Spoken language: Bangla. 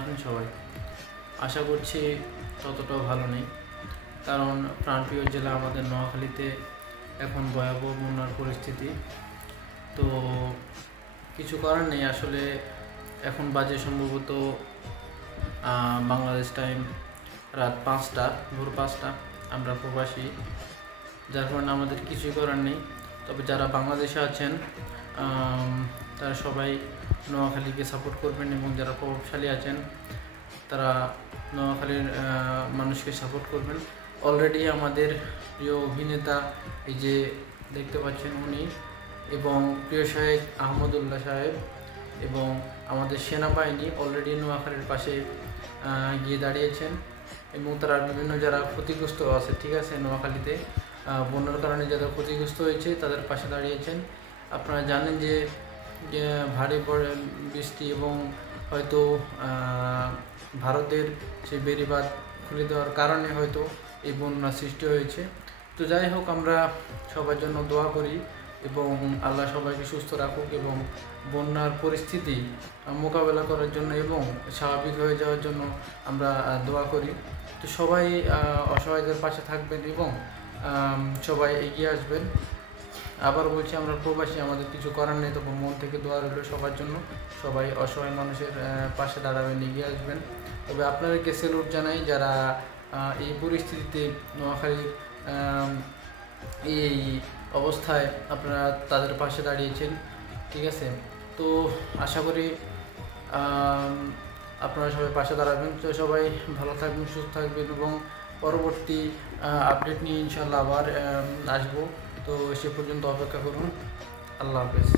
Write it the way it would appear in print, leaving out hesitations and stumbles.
আছেন সবাই? আশা করছি ততটাও ভালো নেই, কারণ প্রাণপ্রিয় জেলা আমাদের নোয়াখালীতে এখন ভয়াবহ বন্যার পরিস্থিতি। তো কিছু করার নেই আসলে। এখন বাজে সম্ভবত বাংলাদেশ টাইম রাত 5টা, ভোর 5টা। আমরা প্রবাসী, যার কারণে আমাদের কিছুই করার নেই। তবে যারা বাংলাদেশে আছেন তারা সবাই নোয়াখালীকে সাপোর্ট করবেন, এবং যারা প্রভাবশালী আছেন তারা নোয়াখালীর মানুষকে সাপোর্ট করবেন। অলরেডি আমাদের প্রিয় অভিনেতা, এই যে দেখতে পাচ্ছেন উনি, এবং প্রিয় শাহেদ আহমদুল্লাহ সাহেব এবং আমাদের সেনাবাহিনী অলরেডি নোয়াখালীর পাশে গিয়ে দাঁড়িয়েছেন, এবং তারা বিভিন্ন যারা ক্ষতিগ্রস্ত আছে, ঠিক আছে, নোয়াখালীতে বন্যার কারণে যারা ক্ষতিগ্রস্ত হয়েছে তাদের পাশে দাঁড়িয়েছেন। আপনারা জানেন যে ভারী বৃষ্টি এবং হয়তো ভারতের সেই বেড়িবাঁধ খুলে দেওয়ার কারণে হয়তো এই বন্যা সৃষ্টি হয়েছে। তো যাই হোক, আমরা সবার জন্য দোয়া করি এবং আল্লাহ সবাইকে সুস্থ রাখুক, এবং বন্যার পরিস্থিতি মোকাবেলা করার জন্য এবং স্বাভাবিক হয়ে যাওয়ার জন্য আমরা দোয়া করি। তো সবাই অসহায়দের পাশে থাকবেন এবং সবাই এগিয়ে আসবেন। আবার বলছি, আমরা প্রবাসী, আমাদের কিছু করার নেই, তবে মন থেকে দোয়া রইল সবার জন্য। সবাই অসহায় মানুষের পাশে দাঁড়াবেন, এগিয়ে আসবেন। তবে আপনাদেরকে স্যালুট জানাই যারা এই পরিস্থিতিতে নোয়াখালীর এই অবস্থায় আপনারা তাদের পাশে দাঁড়িয়েছেন, ঠিক আছে। তো আশা করি আপনারা সবাই পাশে দাঁড়াবেন। তো সবাই ভালো থাকবেন, সুস্থ থাকবেন, এবং পরবর্তী আপডেট নিয়ে ইনশাল্লাহ আবার আসবো। তো সে পর্যন্ত অপেক্ষা করুন। আল্লাহ হাফেজ।